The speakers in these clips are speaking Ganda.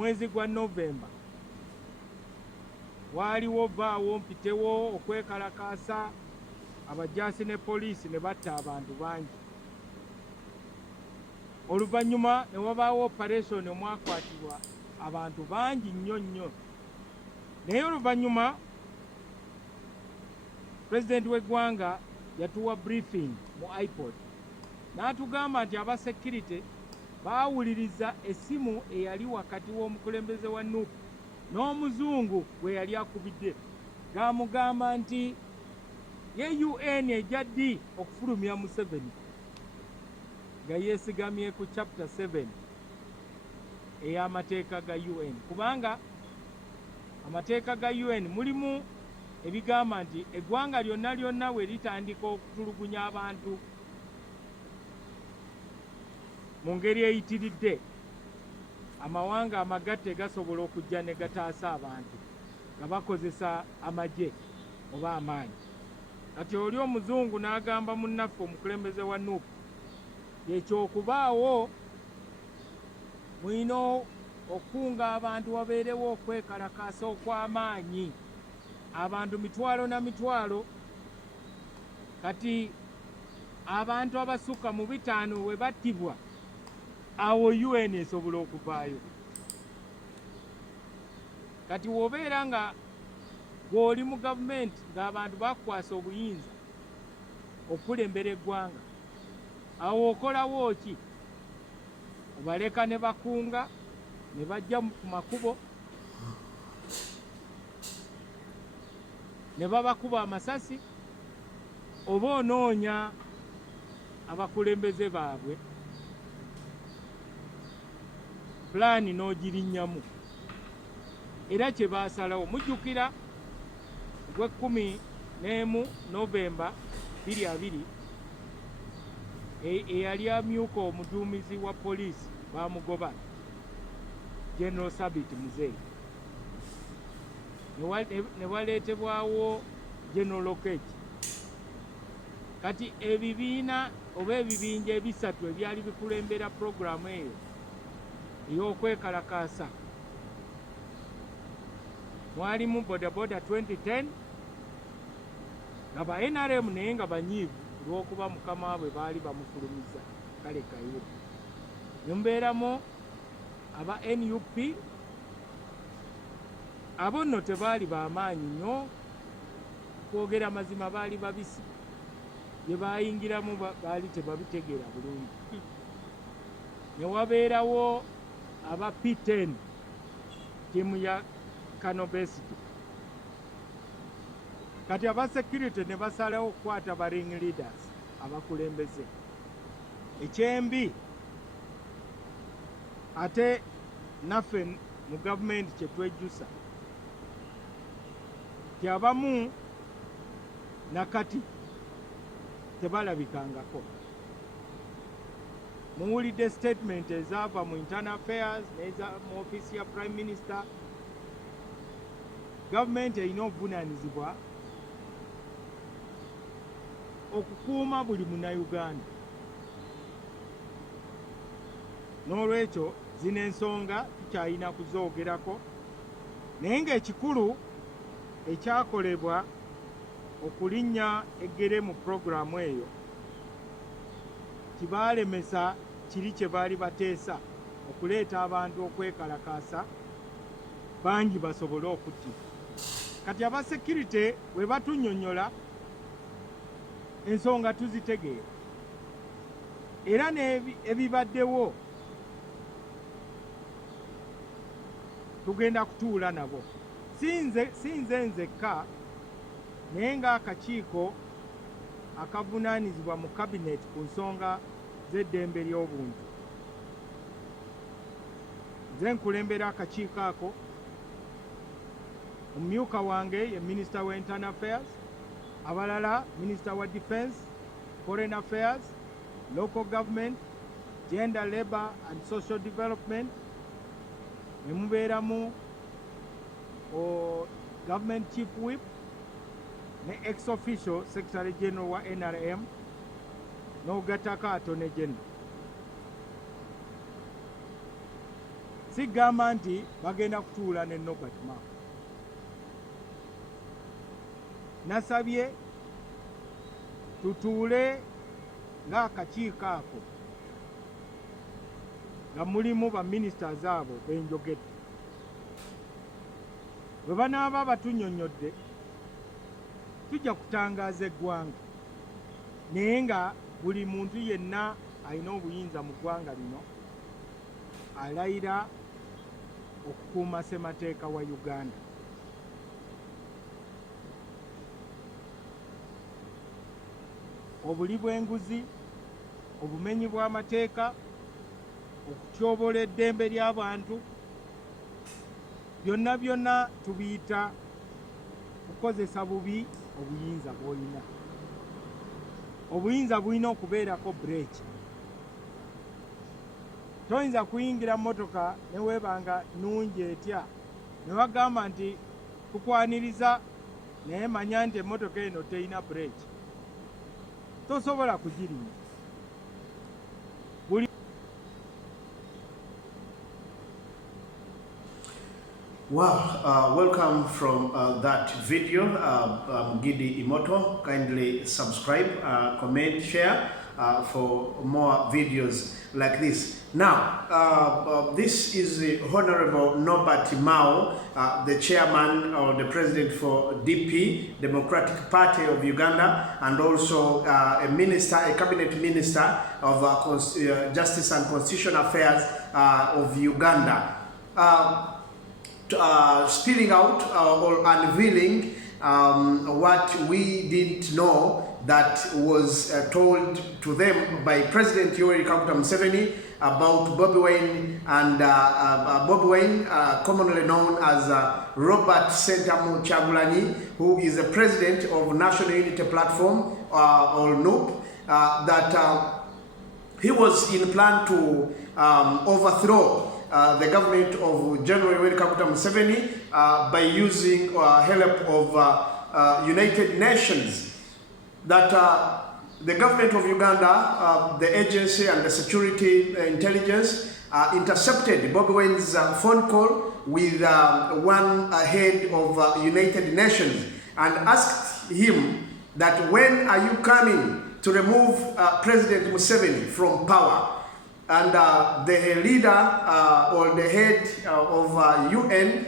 mwezi gwa Novemba waliwo vaawo mpitewo okwekalakaasa abajaasi ne poliisi ne batta abantu bangi. Oluvannyuma ne wabaawo operation omwakwatibwa abantu bangi nnyo nnyo. Naye oluvannyuma President w'eggwanga yatuwa briefing mu iPod n'atugamba nti aba security baawuliriza essimu eyali wakati w'omukulembeze wa NUP n'omuzungu gwe yali akubidde, g'amugamba nti ye UN ejja ddi okufulumya Museveni, nga yeesigamye ku chapter 7 ey'amateeka ga UN, kubanga amateeka ga UN mulimu ebigamba nti eggwanga lyonna lyonna we litandika okutulugunya abantu mu ngeri eyitiridde, amawanga amagatte gasobola okujja ne gataasa abantu nga bakozesa amagye oba amaanyi. Kati oli omuzungu n'agamba munnaffe omukulembeze wa NUP ekyokubaawo mulina okunga abantu wabeerewo okwekalakaasa okw'amaanyi, abantu mitwalo na mitwalo. Kati abantu abasukka mu 5 we battibwa, awo UN esobola okuvaayo. Kati wobeera nga gw'oli mu gavumenti ng'abantu bakwasa obuyinza okulembera eggwanga, awo okolawo ki? Obaleka ne bakunga ne bajja ku makubo ne babakuba amasasi, oba onoonya abakulembeze baabwe pulaani n'ogirinnyamu. Era kye baasalawo, mujjukira gwe-11 Novemba 2020 eyali amyuka omuduumizi wa poliisi baamugoba General Sabit Muzeyi, ne waleetebwawo General Lokech. Kati ebibiina oba ebibinja ebisatu ebyali bikulembera puroguramu eyo ey'okwekalakaasa, mwalimu bodaboda 2010 nga ba NRM naye nga banyiivu olw'okuba mukama waabwe baali bamufulumiza kale kayo. Ne mubeeramu aba NUP, abo nno tebaali b'amaanyi nnyo, kwogera mazima baali babisi, bye baayingiramu baali tebabitegeera bulungi. Ne wabeerawo aba P10 tiimu ya Kano Besigye. Kati aba security ne basalawo okukwata ba ring leaders, abakulembeze. Ekyembi ate naffe mu gavumenti kye twejjusa ti abamu nakati tebalabikangako. Muwulidde statement ezaava mu internal affairs n'eza mu office ya prime minister. Gavumenti erina obuvunaanyizibwa okukuuma buli munnayuganda. N'olwekyo zino ensonga tukyalina kuzoogerako, naye ng'ekikulu ekyakolebwa okulinnya eggere mu puroguramu eyo kibaalemesa kiri kye baali bateesa okuleeta abantu okwekalakaasa bangi basobole okuttibwa. Kati aba security bwe batunnyonnyola ensonga tuzitegeera, era n'ebibaddewo tugenda kutuula nabo. Si nze nzekka, naye ng'akakiiko akavunaanyizibwa mu kabineti ku nsonga z'eddembe ly'obuntu. Nze nkulembera akakiiko ako, omumyuka wange ye Minister wa Internal Affairs, abalala Minister wa Defense, Foreign Affairs, Local Government, Gender, Labour and Social Development, ne mubeeramu Government Chief Whip ne ex-official Secretary General wa NRM n'ogattako Attorney General. sigamba nti bagenda kutuula ne Norbert Mao. Nasabye tutuule ng'akakiiko ako nga mulimu baministers abo benjogedde. Bwe banaaba batunnyonnyodde tujja kutangaaza eggwanga, naye nga buli muntu yenna alina obuyinza mu ggwanga lino alayira okukuuma ssemateeka wa Uganda. Obuli bw'enguzi, obumenyi bw'amateeka, okutyoboola eddembe ly'abantu, byonna byonna tubiyita kukozesa bubi obuyinza bw'olina. Obuyinza bulina okubeerako bureeki. Toyinza kuyingira mmotoka ne weebanga nnungi etya ne bagamba nti tukwaniriza naye manya nti emmotoka eno terina bureeki, tosobola kugirinnya. Wow, welcome from that video. I'm Gidi Imoto. Kindly subscribe, comment, share for more videos like this. Now, this is the Honorable Norbert Mao, the chairman or the president for DP, Democratic Party of Uganda, and also a minister, a cabinet minister of Justice and Constitutional Affairs of Uganda. Spilling out or unveiling what we didn't know that was told to them by President Yoweri Museveni about Bobi Wine and Bobi Wine, commonly known as Robert Chagulanyi, who is the president of National Unity Platform or NUP, that he was in plan to overthrow the government of General Yoweri Museveni by using help of United Nations. That the government of Uganda, the agency and the security intelligence intercepted Bobi Wine's phone call with one head of United Nations and asked him that when are you coming to remove President Museveni from power? And the leader or the head of UN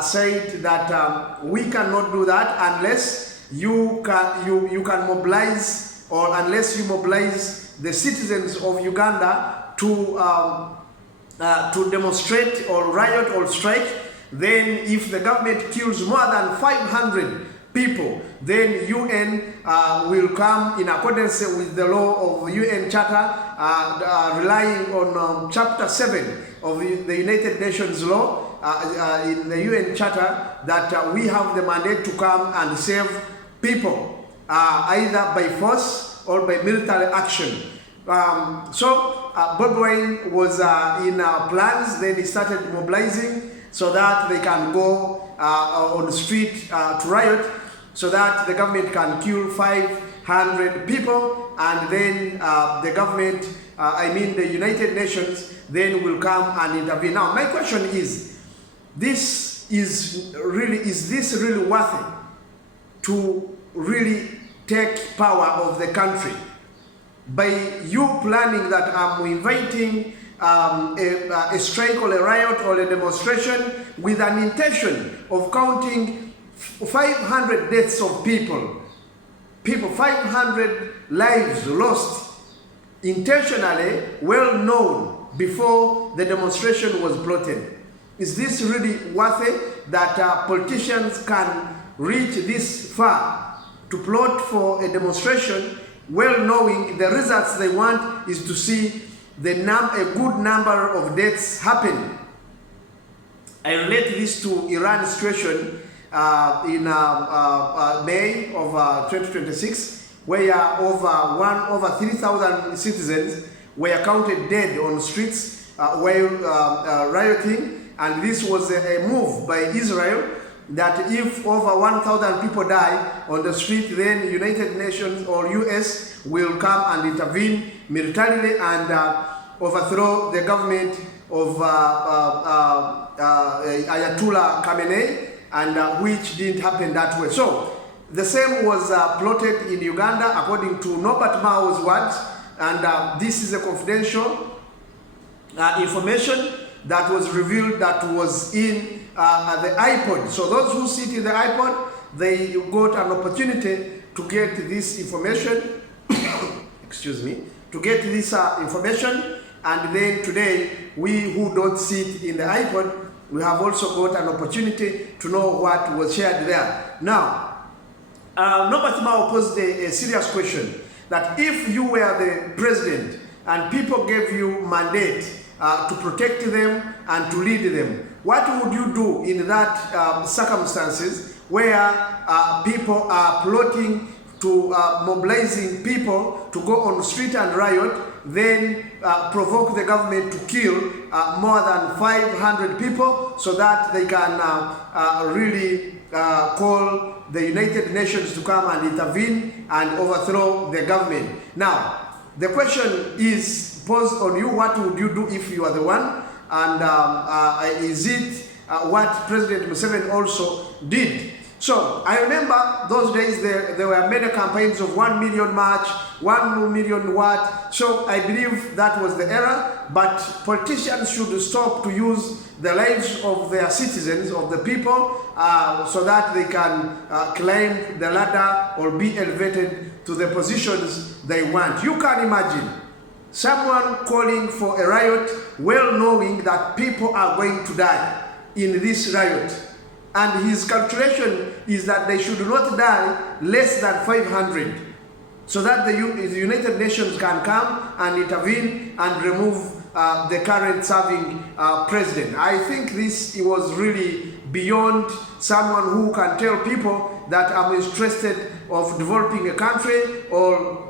said that we cannot do that unless you can mobilize, or unless you mobilize the citizens of Uganda to demonstrate or riot or strike. Then if the government kills more than 500 people, then UN will come in accordance with the law of UN Charter, relying on Chapter 7 of the United Nations law in the UN Charter, that we have the mandate to come and save people, either by force or by military action. So Bobi Wine was in plans. Then he started mobilizing so that they can go on the street to riot, so that the government can kill 500 people, and then the government, the United Nations, then will come and intervene. Now, my question is this really worth it to really take power of the country? By you planning that I'm inviting a strike or a riot or a demonstration with an intention of counting 500 deaths of people, 500 lives lost, intentionally, well known before the demonstration was plotted. Is this really worth it, that politicians can reach this far to plot for a demonstration, well knowing the results they want is to see a good number of deaths happen? I relate this to Iran situation in May of 2026, where over 3,000 citizens were counted dead on streets while rioting. And this was a move by Israel, that if over 1,000 people die on the street, then United Nations or US will come and intervene militarily and overthrow the government of Ayatollah Khamenei, and which didn't happen that way. So the same was plotted in Uganda according to Norbert Mao's words, and this is a confidential information that was revealed that was in the iPod. So those who sit in the iPod, they got an opportunity to get this information, excuse me, to get this information, and then today, we who don't sit in the iPod, we have also got an opportunity to know what was shared there. Now, Norbert Mao posed a serious question, that if you were the president and people gave you mandate to protect them and to lead them, what would you do in that circumstances where people are plotting to mobilizing people to go on the street and riot, then provoke the government to kill more than 500 people so that they can really call the United Nations to come and intervene and overthrow the government? Now, the question is posed on you: what would you do if you are the one? And is it what President Museveni also did? So I remember those days there were many campaigns of 1 million march, 1 million what. So I believe that was the era, but politicians should stop to use the lives of their citizens, of the people, so that they can climb the ladder or be elevated to the positions they want. You can imagine someone calling for a riot, well knowing that people are going to die in this riot. And his calculation is that they should not die less than 500, so that the United Nations can come and intervene and remove the current serving president. I think this was really beyond someone who can tell people that I'm interested of developing a country or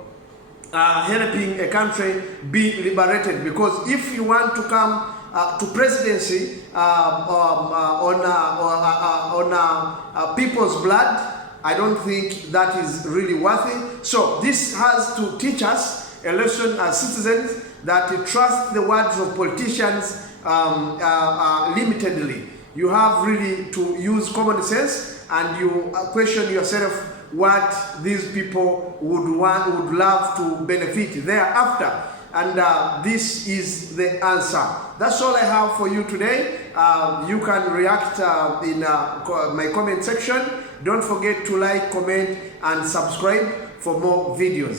helping a country be liberated. Because if you want to come to presidency on people's blood, I don't think that is really worthy. So this has to teach us a lesson as citizens, that trust the words of politicians limitedly. You have really to use common sense, and you question yourself what these people would love to benefit thereafter. And this is the answer. That's all I have for you today. You can react in my comment section. Don't forget to like, comment, and subscribe for more videos.